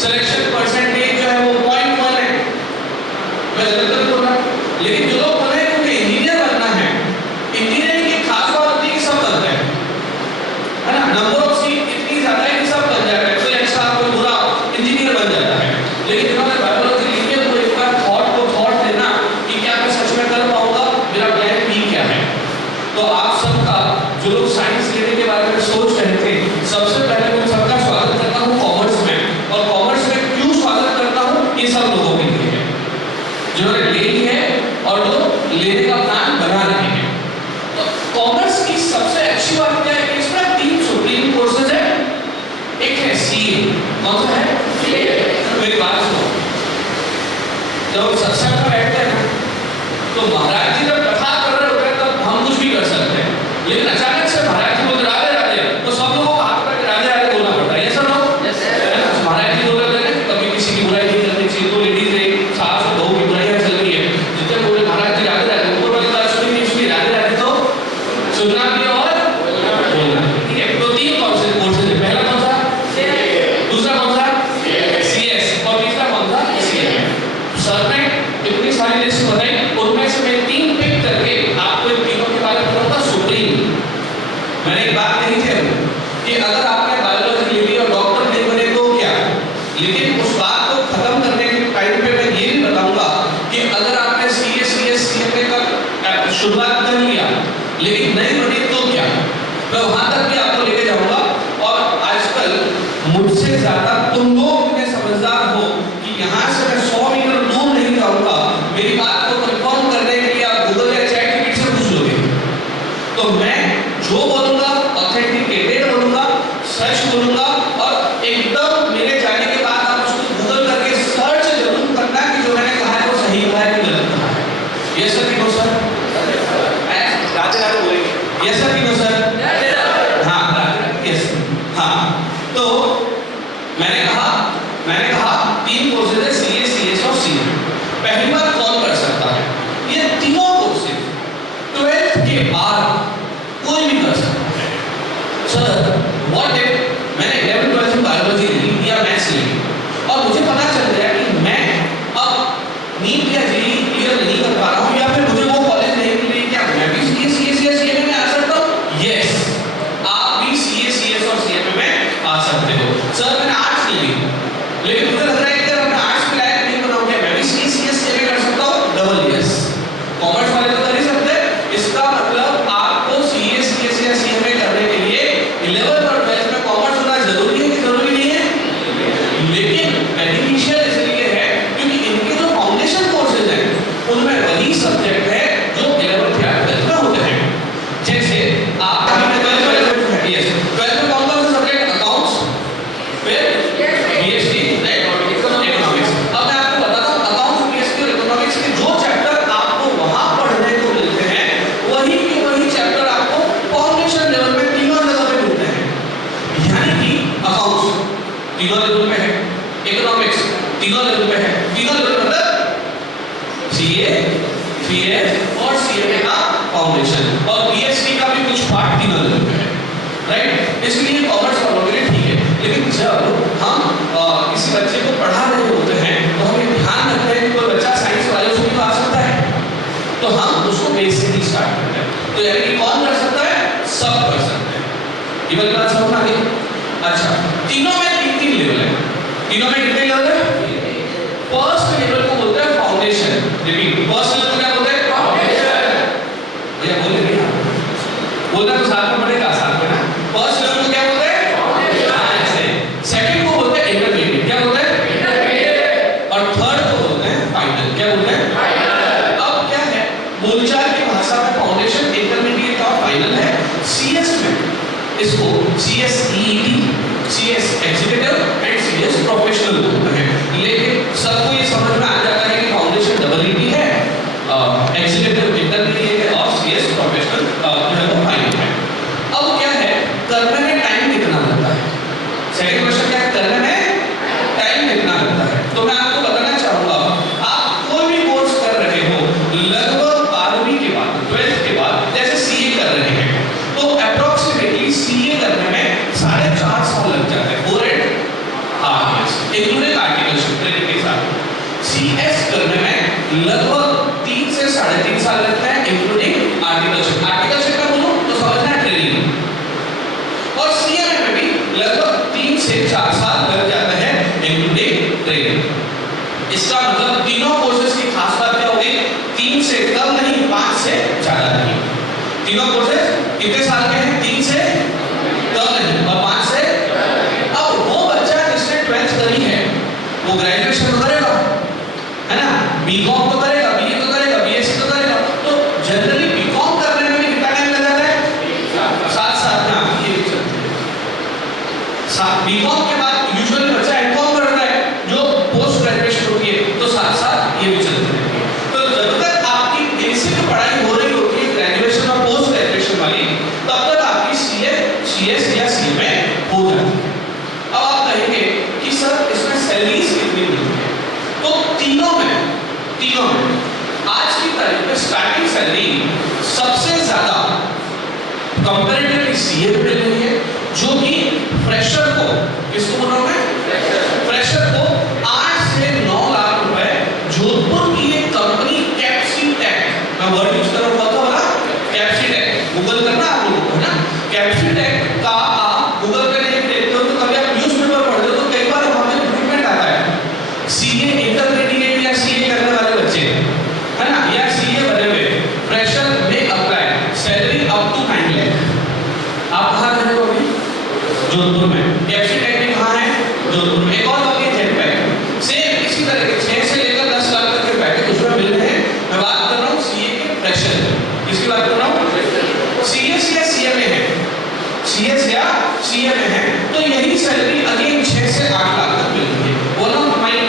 सिलेक्शन परसेंटेज जो है वो 0.1 है, मैं गलत नहीं बोल रहा, लेकिन जो लोग बोल रहे हैं उनको इंजीनियर बनना है, इंजीनियरिंग की खास बात होती है कि सब बनते हैं, है ना, नंबर ऑफ सीट इतनी ज्यादा है कि सब बन जाता है, कोई अच्छा कोई बुरा इंजीनियर बन जाता है। लेकिन जिन्होंने बायोलॉजी ली है वो एक बार थॉट देना कि क्या मैं सच में कर पाऊंगा, मेरा प्लान बी क्या है। तो आप सबका जो लोग साइंस लेने के बारे में सोच रहे थे, सबसे पहले मैं सबका स्वागत करता हूँ कॉमर्स में। और कॉमर्स में क्यों स्वागत करता हूँ, ये सब लोगों के लिए है जिन्होंने ले ली है और जो लेने का प्लान बना रहे हैं। तो कॉमर्स की सबसे अच्छी बात क्या है कि इसमें 3 सुप्रीम कोर्सेज है। एक है सीए, कौन सा है, मेरी बात सुनो, जब सत्संग में बैठते हैं तो महाराज जी जब कथा कर रहे होते हैं तब हम कुछ भी कर सकते हैं, लेकिन अचानक से महाराज जी बोल राधे राधे तो सब लोगों को हाथ पकड़ के राधे राधे बोलना पड़ता है, ये सब लोग महाराज जी बोल रहे थे कभी किसी की बुराई नहीं करनी चाहिए, तो लेडीज एक सास और बहू की बुराइयां चल रही है, जितने बोले महाराज जी राधे राधे, ऊपर वाली बात सुनी नहीं सुनी, राधे राधे तो सुनना भी और बोलना, ठीक है। तो 3 कोर्सेज है, पहला कौन सा, दूसरा कौन सा, सीएस, और तीसरा कौन सा, सीए। सर ने इतनी सारी लिस्ट बताई, उनमें से मैं 3 पिक करके आपको इन तीनों के बारे में बताऊंगा। सुप्रीम, मैंने एक बात कही थी कि अगर आपने बायोलॉजी ले ली और डॉक्टर नहीं बने तो क्या, लेकिन उस बात को खत्म करने के टाइम पे मैं ये भी बताऊंगा कि अगर आपने सीएमए का शुरुआत कर लिया लेकिन नहीं बने तो क्या, मैं वहां तक भी आपको लेके जाऊंगा। और आजकल मुझसे ज्यादा तुम लोग इतने समझदार हो कि यहाँ से मैं 100 मीटर दूर नहीं जाऊंगा, मेरी बात को कंफर्म करने के लिए आप गूगल या चैट से पूछ लोगे। तो मैं जो बोलूंगा ऑथेंटिकेटेड बोलूंगा, सच बोलूंगा, और एकदम मेरे जाने के बाद आप उसको गूगल करके सर्च जरूर करना कि जो मैंने कहा है वो सही कहा है कि गलत कहा है। ये सर कि नो सर, राधे राधे बोलेंगे, ये सर कि नो सर, हाँ राधे, यस, हाँ। तो मैंने कहा 3 कोर्सेज है, सीए, सीएस और सीए। पहली बार कौन कर सकता है, ये तीनों कोर्सेज 12th के बाद कोई भी कर सकता है। सर व्हाट इफ मैंने 11th 12th में बायोलॉजी ली या मैथ्स ली और मुझे पता चल गया कि मैं अब नीट या जेईई क्लियर नहीं कर पा रहा हूँ, या फिर मुझे वो कॉलेज नहीं मिल रही, क्या मैं भी सीए में आ सकता हूँ? यस, आप भी सीएस और सीएमए में आ सकते हो। सर मैंने आर्ट्स ली लेकिन मुझे लग रहा है कि अगर मैं आर्ट्स में लायक नहीं बनाऊं, क्या मैं भी सीएस में कर सकता हूँ? Double yes. कॉमर्स वाले तो कर ही सकते हैं। इसका मतलब आपको सीएस या सीएमए करने के लिए 11th और 12th में कॉमर्स होना जरूरी है कि जरूरी नहीं है? लेकिन बेनिफिशियल इसलिए है क्योंकि इनके जो फाउंडेशन कोर्सेज हैं उनमें वही सब्जेक्ट है जो 11th या 12th में होते हैं। जैसे आप 12th में कौन कौन से सब्जेक्ट, अकाउंट्स, फिर बीएसटी, राइट, इकोनॉमिक्स। अब मैं आपको बताता हूँ अकाउंट्स, बीएसटी और इकोनॉमिक्स के जो चैप्टर आपको वहां पढ़ने को मिलते हैं वही के वही चैप्टर आपको फाउंडेशन लेवल में तीनों जगह पे मिलते हैं। यानी कि अकाउंट्स तीनों लेवल पे है, इकोनॉमिक्स तीनों लेवल पे है, तीनों लेवल मतलब सीए, सीएस और सीएमए का फाउंडेशन, और बीएसटी का भी कुछ पार्ट तीनों लेवल पे है, राइट। इसलिए कॉमर्स वालों के लिए ठीक है। लेकिन जब हम किसी बच्चे को पढ़ा रहे होते हैं तो हमें ध्यान रखते हैं कि कोई बच्चा साइंस वाले से भी आ सकता है, तो हम उसको बेसिक ही स्टार्ट करते हैं। तो यानी कि कौन कर सकता है, सब कर सकते हैं। ये वाली बात समझ आ गई? अच्छा, तीनों में 3 लेवल है। तीनों में कितने लेवल है? फर्स्ट लेवल को बोलते हैं फाउंडेशन। रिपीट, फर्स्ट लेवल को क्या बोलते हैं? फाउंडेशन। भैया बोले नहीं आप, बोलना तो साथ में पड़ेगा, साथ में ना। फर्स्ट लेवल को क्या बोलते हैं? फाउंडेशन। तीनों कोर्सेज कितने साल के हैं? 3 से कम नहीं और 5 से। अब वो बच्चा जिसने 12th करी है वो ग्रेजुएशन तो करेगा, है ना, बीकॉम तो करेगा, बीए तो करेगा, बीएससी तो करेगा। तो जनरली बीकॉम करने में भी कितना टाइम लग जाता है? 7 साल। ना ये भी चलता है। बीकॉम के बाद यूजुअली बच्चा एमकॉम करता है जो पोस्ट ग्रेजुएशन होती है, तो 7 साल ये भी चलते हैं। तो जब तक आपकी बेसिक पढ़ाई हो रही होती है ग्रेजुएशन और पोस्ट ग्रेजुएशन वाली, तब तक आपकी सीए, सीएस या सीएमए हो जाती है। अब आप कहेंगे कि सर इसमें सैलरीज कितनी मिलती है? तो तीनों में आज की तारीख में स्टार्टिंग सैलरी सबसे ज्यादा कंपैरेटिवली सीए पे मिल रही है, जो कि फ्रेशर को, किसको बोल रहा हूं मैं? फ्रेशर को 8 से 9 लाख रुपए जोधपुर की एक कंपनी कैप्सीटेक, मैं वर्ड यूज कर रहा था वाला कैप्सीटेक, गूगल करना आप लोगों को, है ना, कैप्सीटेक का आप गूगल पे नहीं देखते हो तो कभी आप न्यूज़पेपर पढ़ते हो तो कई बार वहां पे रिक्रूटमेंट आता है, सीए इंटरमीडिएट या सीए करने वाले बच्चे, है ना, या सीए बने हुए फ्रेशर में apply, salary up to 9 lakh. आप कहां कर रहे हो अभी? जोधपुर में। कैप्सीटेक में कहां है? जोधपुर में। एक और बात ये जेटपैक सेम इसी तरह के 6 से लेकर 10 लाख तक के पैकेज उसमें मिल रहे हैं। मैं बात कर रहा हूं सीए के फ्रेशर की। किसकी बात कर रहा हूं? सीएस या सीएमए है, सीएस या सीएमए है, तो यही सैलरी अगेन 6 से 8 लाख तक मिलती है। वो ना हमारी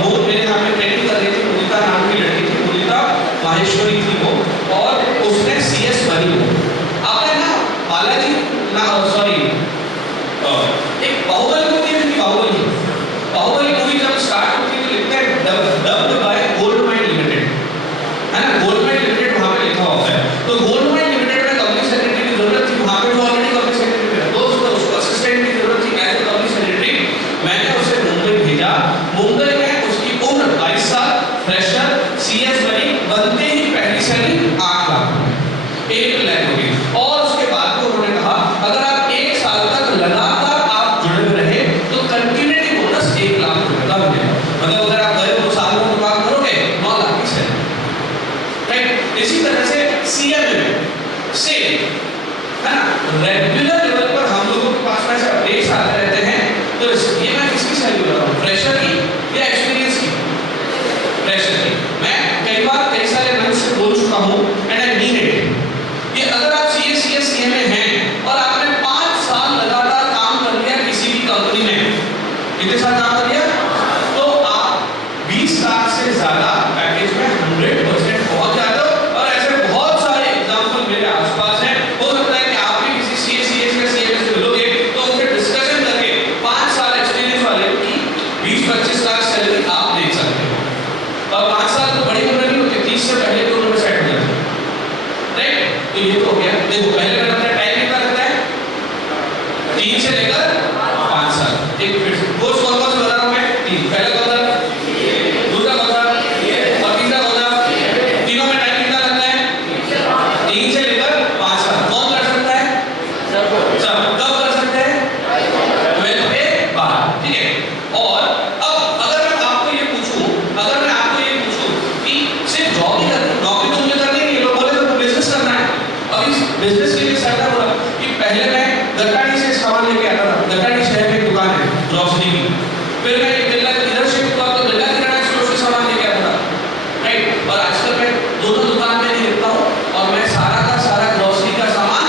वो मेरे यहाँ पे ट्रेनिंग कर रही थी, मुनिता नाम की लड़की थी, मुनिता माहेश्वरी थी वो, और उसने सीएस बनी हो। आपने ना बालाजी ना सॉरी एक बाहुबली मूवी थी, बाहुबली मूवी जब स्टार्ट होती है तो लिखता है dubbed by gold mine limited, है ना, गोल्ड माइन लिमिटेड वहां पे लिखा होता है। तो गोल्ड माइन लिमिटेड में कंपनी सेक्रेटरी की जरूरत थी, वहां पे तो ऑलरेडी कंपनी सेक्रेटरी था, तो उसको असिस्टेंट की जरूरत थी एज कंपनी सेक्रेटरी। मैंने उसे मुंबई भेजा। मुंबई में उसकी उम्र 22 साल, फ्रेशर, सीएस बनी, बनते ही पहली सैलरी 8 लाख, 1 लाख हो गई। और उसके बाद को उन्होंने कहा अगर आप 1 साल तक लगातार आप जुड़े हुए रहे तो कंटिन्यूटी बोनस 1 लाख रुपए का मिलेगा। मतलब अगर आप गए 2 साल में काम करोगे 9 लाख की सैलरी, राइट। इसी तरह से सीएमए में सेम, है ना, रेगुलर लेवल पर हम लोगों के पास में से अपडेट्स आते रहते हैं। तो ये मैं किसकी सैलरी बता रहा हूँ? फ्रेशर की या एक्सपीरियंस की? फ्रेशर की। मैं कई बार कई सारे मंच से बोल चुका हूँ एंड आई मीन इट कि अगर आप सीएस या सीएमए हैं और आपने 5 साल लगातार काम कर लिया किसी भी कंपनी में, कितने साल काम कर लिया, तो आप 20 लाख से ज्यादा पैकेज में 100% पहुंच जाते हो। और ऐसे बहुत सारे एग्जांपल मेरे आसपास हैं। हो सकता है कि आप भी किसी सीएस या सीएमए से मिलोगे तो उनसे डिस्कशन करके 5 साल एक्सपीरियंस वाले की 20-25 लाख सैलरी आप देख सकते हो। और 5 साल तो बड़ी उम्र नहीं होती, 30 से पहले तो उम्र सेट हो जाती है, राइट। तो ये तो हो गया। देखो पहले मैंने बताया टाइम कितना लगता है? 3 से लेकर 5 साल। एक फिर कोर्स कौन कौन से बता रहा हूं मैं? 3। पहला कौन सा? दूसरा कौन सा? और तीसरा कौन सा? तीनों में टाइम कितना लगता है? 3 से लेकर 5 साल। कौन कर सकता है? सब। कब कर सकते हैं? 12th के बाद, ठीक है। और अब अगर मैं आपको ये पूछूं कि सिर्फ जॉब ही करनी, नौकरी तो मुझे करनी नहीं, लोग बोले तो बिजनेस करना है। अब इस बिजनेस के लिए सरकार बोला कि पहले मैं गट्टाडी से सामान लेके आता था, गट्टाडी शहर में एक दुकान है ग्रोसरी की, फिर मैं बिरला इधर शिफ्ट हुआ तो बिरला किराना स्टोर से सामान लेके आता था, राइट। और आजकल मैं दोनों दुकान में नहीं रहता हूँ और मैं सारा का सारा ग्रोसरी का सामान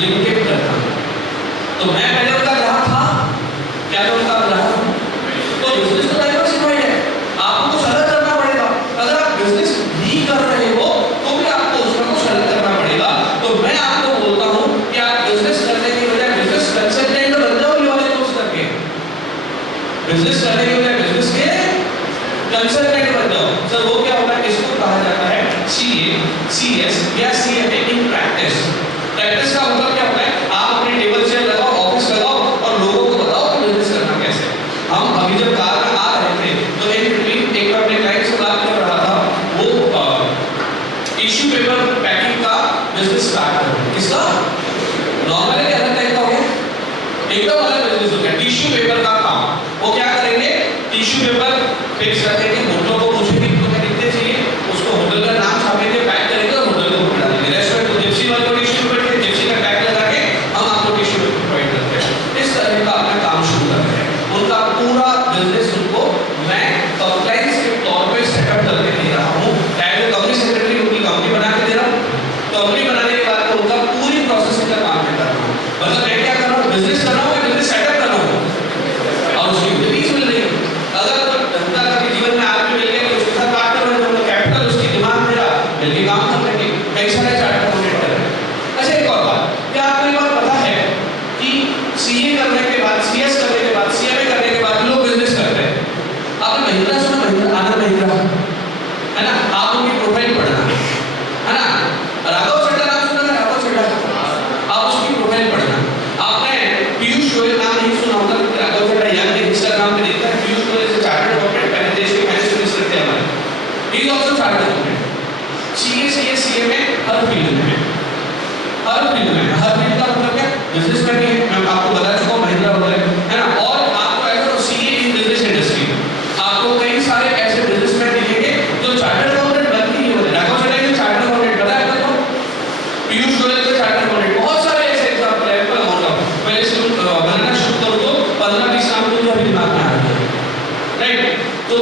लिंकेज करता हूँ। तो मैं पहले उनका ग्राहक था, क्या मैं उनका ग्राहक हूँ? तो बिजनेस तो डाइवर्सिफाइड है, आपको कुछ अलग करना पड़ेगा। अगर आप बिजनेस भी कर रहे हो तो भी आपको उसमें कुछ अलग करना पड़ेगा। तो मैं आपको बोलता हूँ कि आप बिजनेस करने की बजाय बिजनेस कंसल्टेंट बन जाओ, ये वाले कोर्स करके। बिजनेस करने की बजाय बिजनेस के कंसल्टेंट बन जाओ। सर वो क्या होता है? इसको कहा जाता है सीए, सीएस या सीएमए इन प्रैक्टिस। प्रैक्टिस का मतलब क्या होता है? आप अपनी टेबल चेयर लगाओ, ऑफिस लगाओ और लोगों को बताओ कि बिजनेस करना कैसे। हम अभी जब कार में आ रहे थे तो एक अपने क्लाइंट से बात कर रहा था, वो टिश्यू पेपर पैकिंग का बिजनेस स्टार्ट कर रहा है। किसका? नॉर्मल है, अलग टाइप का हो गया, एकदम अलग बिजनेस हो गया, टिश्यू पेपर का काम। वो क्या करेंगे? टिश्यू पेपर फिक्स रखेंगे, होटलों को पूछेंगे कि तुम्हें कितने चाहिए, उसको होटल का नाम छापेंगे, पैक करेंगे और होटल को पकड़ा देंगे। रेस्टोरेंट को जिप्सी वाले को टिश्यू CS करने के बाद, CMA करने के बाद लोग बिजनेस करते हैं। आपने महिंद्रा सुना? महिंद्रा, आनंद महिंद्रा, है ना? आप उनकी प्रोफाइल पढ़ना, है ना? राघव चड्ढा नाम सुना है? राघव चड्ढा, आप उसकी प्रोफाइल पढ़ना। आपने पीयूष गोयल नाम नहीं सुना होगा, क्योंकि राघव चड्ढा यहाँ इंस्टाग्राम पे देखता है। Piyush Goyal is chartered accountant, पहले देश के फाइनेंस मिनिस्टर थे हमारे। He is also chartered accountant. CMA her field में, हर फील्ड में, हर फील्ड का मतलब क्या? बिजनेस में भी है, मैं आपको बता चुका हूँ, महिंद्रा वगैरह, है ना? और आपको ऐसा तो CA इन बिजनेस इंडस्ट्री, आपको कई सारे ऐसे बिजनेसमैन दिखेंगे जो चार्टर्ड अकाउंटेंट बन के ही होते हैं। राघव चड्ढा के चार्टर्ड अकाउंटेंट पता है आपको? पीयूष गोयल के चार्टर्ड अकाउंटेंट, बहुत सारे ऐसे एग्जांपल है। पर पहले शुरू बनाना शुरू करो तो 15-20 नाम तो अभी दिमाग में आ रहे हैं, राइट? तो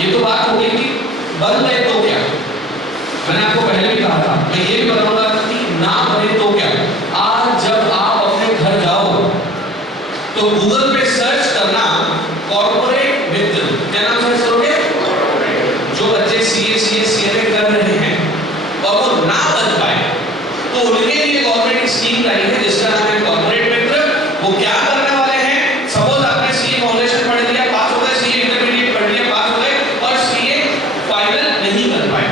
ये तो बात हो गई कि बन गए तो क्या। मैंने आपको पहले भी कहा था, मैं ये भी बताऊंगा कि ना बने तो क्या। आज जब आप अपने घर जाओ तो गूगल पे सर्च करना कॉर्पोरेट मित्र, क्या नाम सर्च करोगे? जो बच्चे CMA कर रहे हैं और वो ना बन पाए, तो उनके लिए गवर्नमेंट की स्कीम लाई है जिसका नाम है कॉर्पोरेट मित्र। वो क्या करने वाले हैं? सपोज आपने CA फाउंडेशन पढ़ लिया, पास हो गए, CA इंटरमीडिएट पढ़ लिया, पास हो गए, और CA फाइनल नहीं कर पाए,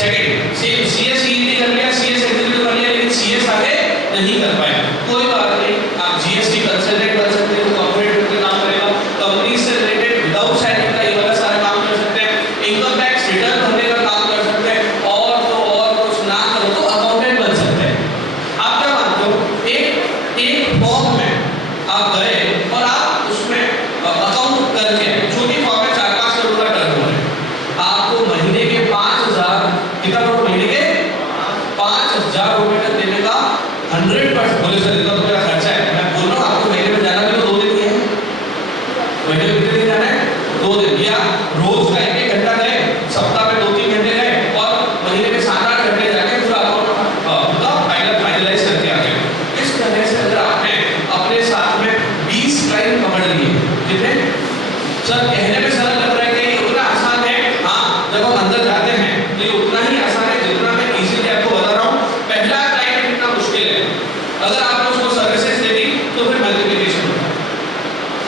सेकंड CS CET कर लिया, CS एग्जीक्यूटिव कर लिया, लेकिन CS आगे नहीं कर पाए, कोई बात नहीं, आप GST कंसल्टेंट कर सकते हो, कॉर्पोरेट में काम करेगा, कंपनी से रिलेटेड विदाउट साइनिंग का ये वाला सारा काम कर सकते हैं, इनकम टैक्स रिटर्न भरने का काम कर सकते हैं, और कुछ ना करो तो अकाउंटेंट बन सकते हैं। आप क्या मानते हो? एक फॉर्म में आप गए और आप उसमें अकाउंट करके, जो कि फॉर्म में 4-5 करोड़ का टर्नओवर है, आपको महीने के 5,000, कितना करोड़ महीने के 5,000 रुपए तक देने का 100%। बोले सर इतना तो मेरा खर्चा है, मैं बोल रहा हूँ आपको महीने में जाना भी तो 2 दिन ही है, महीने में कितने दिन जाना है? 2 दिन, या रोज का 1-1 घंटा गए, सप्ताह में 2-3 घंटे गए, और महीने में 7-8 घंटे जाके पूरा अकाउंट फाइनलाइज करके आ गए। इस तरह से अगर आपने अपने साथ में 20 क्लाइंट पकड़ लिए, कितने? सर कहने में सरल लग रहा है कि उतना आसान है, हाँ जब हम अंदर जाते हैं तो ये उतना ही आसान है जितना मैं इजीली आपको बता रहा हूँ। पहला क्लाइंट कितना मुश्किल है, अगर आपने उसको सर्विसेज दे दी तो फिर मल्टीप्लिकेशन होगा,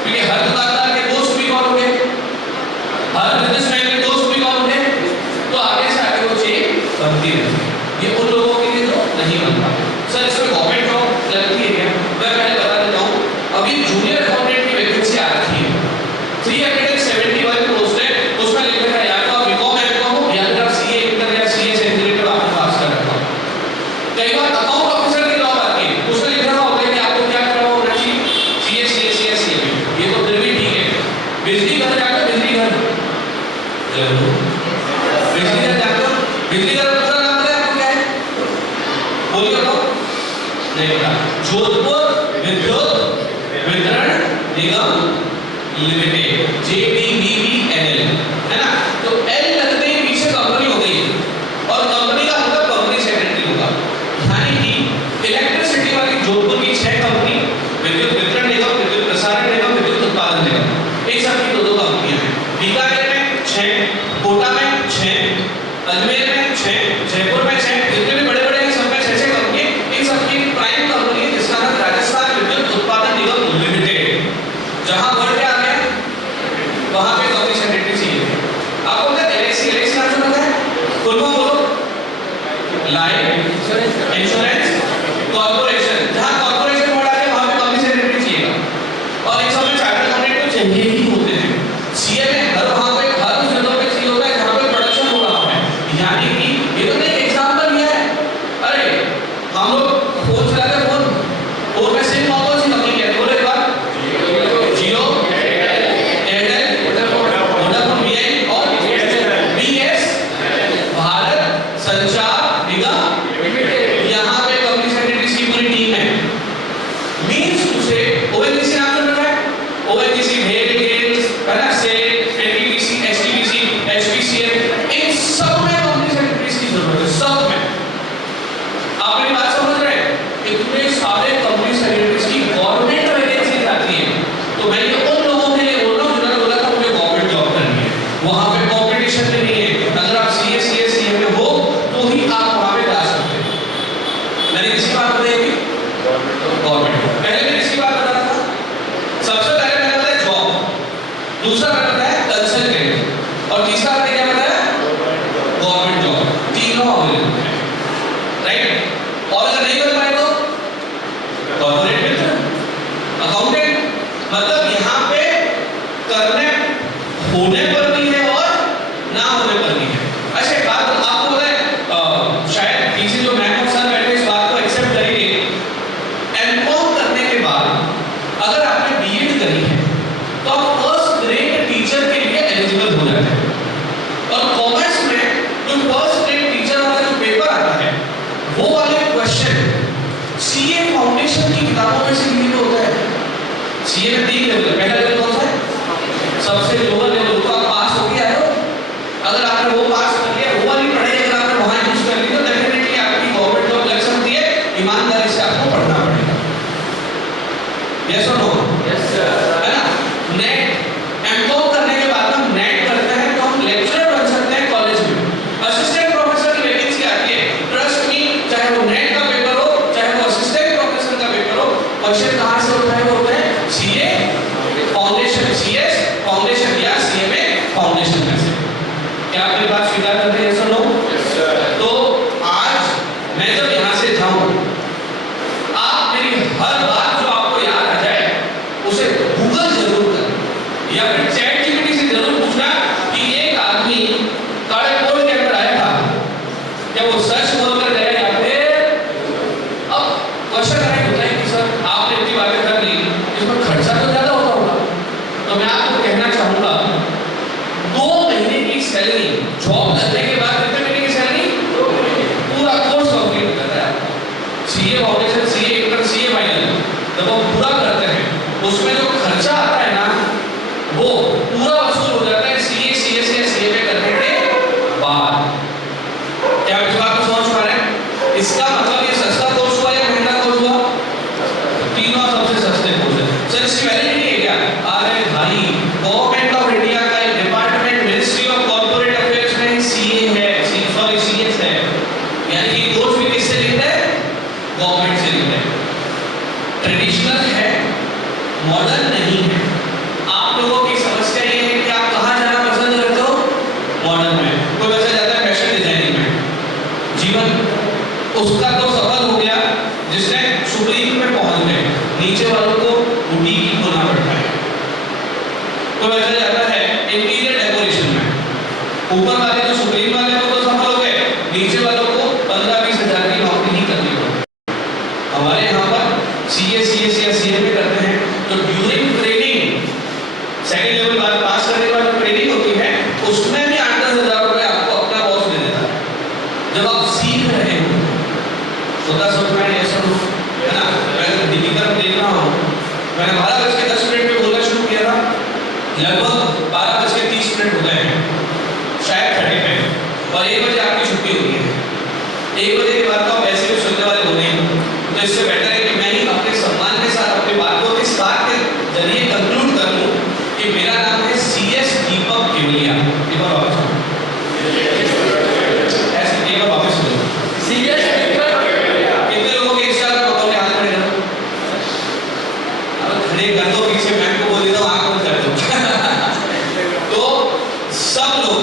क्योंकि हर दुकानदार के दोस्त भी कौन होंगे, हर बिजनेसमैन के दोस्त भी कौन होंगे, तो आगे से आगे वो चीज बनती रहती है। ये उन लोगों के लिए जो नहीं बन पाते। सर इसमें गवर्नमेंट जॉब लगती है क्या? मैं पहले बता देता हूँ, अभी जूनियर अकाउंटेंट की वैकेंसी आ रखी है, 371 पोस्ट है, उसमें लिखा है या तो आप बीकॉम एमकॉम हो, या फिर आप CA इंटर या CS एग्जीक्यूटिव आपने पास कर रखा हो। कई बार अकाउंट ऑफिसर की जॉब आती है, उसमें लिखा होता है कि आपको क्या करना होगा, CS ये तो फिर भी ठीक है। बिजली घर जाकर बिजली घर जाकर बिजली घर पूरा नाम पता है आपको क्या है? बोलिए बताओ, नहीं पता। जोधपुर विद्युत वितरण निगम लिमिटेड, JPVVNL, है ना? तो L लगते ही पीछे कंपनी हो गई, और कंपनी का मतलब कंपनी सेक्रेटरी होगा, यानी कि इलेक्ट्रिसिटी वाली जोधपुर की 6 कंपनी, विद्युत वितरण निगम, विद्युत प्रसारण निगम, विद्युत उत्पादन निगम, एक साथ की 2-2 कंपनियां हैं। बीकानेर में 6, कोटा में 6, अजमेर में 6, जयपुर में 6, जितने भी बड़े-बड़े हैं सब में 6-6 कंपनी, इन सब की प्राइम कंपनी जिसका नाम राजस्थान विद्युत उत्पादन निगम लिमिटेड, जहां वर्ड क्या आ गया, वहां पे कंपनी मतलब यहाँ पे करने होने पर भी है और ना होने पर भी है। अच्छा एक बात आपको पता है, शायद पीछे जो मैम और सर बैठे इस बात को एक्सेप्ट करेंगे, एमकॉम करने के बाद अगर आपने बीएड करी है तो आप फर्स्ट ग्रेड टीचर के लिए एलिजिबल हो जाते हैं। और कॉमर्स में जो फर्स्ट ग्रेड टीचर वाला जो पेपर आता है वो वाले क्वेश्चन सीए फाउंडेशन की किताबों में से लिखित होता है। सीए में 3 लेवल है, पहला लेवल कौन सा है? सबसे लोअर लेवल, तो आप पास हो गया हो। अगर आपने वो पास कर लिया, वो वाली पढ़ाई अगर आपने वहां यूज कर ली तो डेफिनेटली आपकी गवर्नमेंट जॉब लग सकती है, ईमानदारी से आपको पढ़ना पड़ेगा। यस और नो? Yes sir. है ना? नेट एमकॉम करने के बाद हम नेट करते हैं तो हम लेक्चरर बन सकते हैं कॉलेज में, असिस्टेंट प्रोफेसर की वैकेंसी आती है। ट्रस्ट मी, चाहे वो नेट का पेपर हो चाहे वो असिस्टेंट प्रोफेसर का पेपर हो, क्वेश्चन कहां से होता है? वो होता है सीए फाउंडेशन, सीएस फाउंडेशन या सीएमए फाउंडेशन में से। क्या आपकी बात स्वीकार करते हैं? सुनो, तो आज मैं जब यहाँ से जाऊं, आप मेरी हर बात जो आपको याद आ जाए उसे गूगल जरूर करें या फिर चैट जीपीटी से जरूर पूछना कि एक आदमी काले कोट के अंदर आया था, क्या वो सच बोलकर गया या फिर अब क्वेश्चन करेक्ट होता है कि सर आपने इतनी बातें कर ली, इसमें खर्चा तो ज्यादा होता होगा। तो मैं आपको कहना चाहूंगा 2 महीने की सैलरी जॉब लगने के बाद कितने महीने की सैलरी? 2 महीने, पूरा कोर्स कंप्लीट करता है। CA foundation, CA inter, CA final जब हम पूरा करते हैं उसमें जो खर्चा आता है ना वो पूरा वसूल हो जाता है सीए, सीएस या सीएमए करने के बाद। क्या आप इस बात को समझ पा रहे हैं? इसका मतलब ये सस्ता कोर्स हुआ या महंगा कोर्स हुआ? तीनों सबसे सस्ते कोर्स है। सर इसकी वैलिडिटी है क्या? अरे भाई, गवर्नमेंट ऑफ इंडिया का एक department ministry of corporate affairs में सीए है, सॉरी सीएस है, यानी कि कोर्स भी किससे लिखते हैं? गवर्नमेंट से लिखते हैं। ट्रेडिशनल है, मॉडर्न नहीं है। आप लोगों की समस्या ये है कि आप कहाँ जाना पसंद करते हो? मॉडर्न में। कोई वैसे जाता है फैशन डिजाइनिंग में, जीवन उसका तो सफल हो गया जिसने सुप्रीम में पहुंच गए, नीचे वालों को बुटीक ही खोलना पड़ता है। तो वैसे जाता है इंटीरियर डेकोरेशन में, ऊपर वाले जो सुप्रीम वाले को तो सफल हो गए, नीचे वालों को 15-20 हजार की नौकरी ही करनी पड़ती। हमारे यहाँ पर सीए, सीएस या सीएमए करते हैं तो ड्यूरिंग ट्रेनिंग, सेकंड लेवल बाद पास करने के बाद जो ट्रेनिंग होती है उसमें भी 8-10 हजार रुपए आपको अपना बॉस दे देता है जब आप सीख रहे हो। होता सब में ऐसा हो, है ना? मैं अगर दिल्ली तरफ देख रहा हूँ, मैंने 12:10 पे बोलना शुरू किया था, लगभग 12:30 हो गए हैं, शायद 30 पे, और 1 बजे आपकी छुट्टी होती है। 1 बजे के बाद तो आप वैसे भी सुनने वाले होने हैं, तो इससे बेटर है कि मैं ही अपने सम्मान के साथ अपनी बात को इस बात के जरिए कंक्लूड कर लूँ कि मेरा नाम है सीएस दीपक केवलिया। एक बार वापस ऐसे एक बार वापस बोलो, सीएस दीपक केवलिया। कितने लोगों के इच्छा का पकड़ के हाथ खड़े करो? अब खड़े कर दो, पीछे मैं को बोल देता हूँ आंख बंद कर दो। तो सब लोग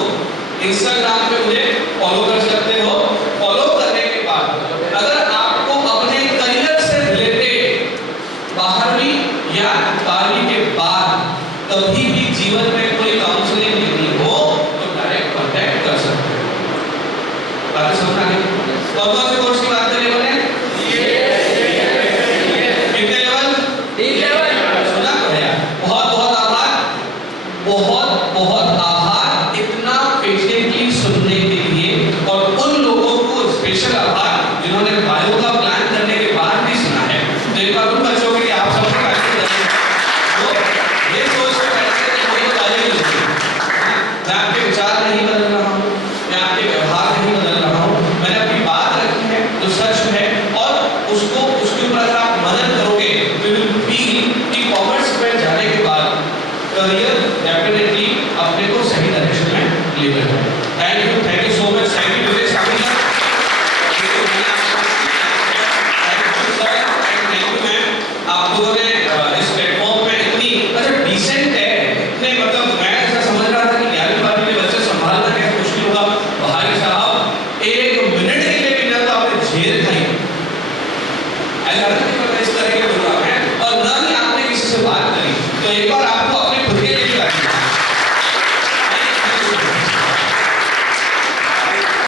इंस्टाग्राम पे मुझे फॉलो कर सकते हो। फॉलो करने के बाद अगर आपको अपने करियर से रिलेटेड 12वीं या 12वीं के बाद कभी भी जीवन में कोई काउंसलिंग लेनी हो तो डायरेक्ट कांटेक्ट कर सकते हो। बात समझ आ गई? कौन कौन से कोर्स की बात करें बोले? कितने लेवल? 3 लेवल। सुना तो है। बहुत बहुत आभार, बहुत बहुत आभार इतना पेशेंटली सुनने के लिए, और उन लोगों को स्पेशल आभार जिन्होंने बायो का प्लान करने के बाद भी सुना है। तो एक बार उन बच्चों के लिए आप सबको ये सोच कर बैठे कि कोई बायो नहीं होती। मैं आपके विचार नहीं बदल रहा हूँ, मैं आपके व्यवहार नहीं बदल रहा हूँ, मैंने अपनी बात रखी है जो सच है, और उसको उसके ऊपर अगर आप मदद करोगे तो यू विल फील कि कॉमर्स में जाने के बाद करियर डेफिनेटली अपने को सही डायरेक्शन में लेकर जाएगा।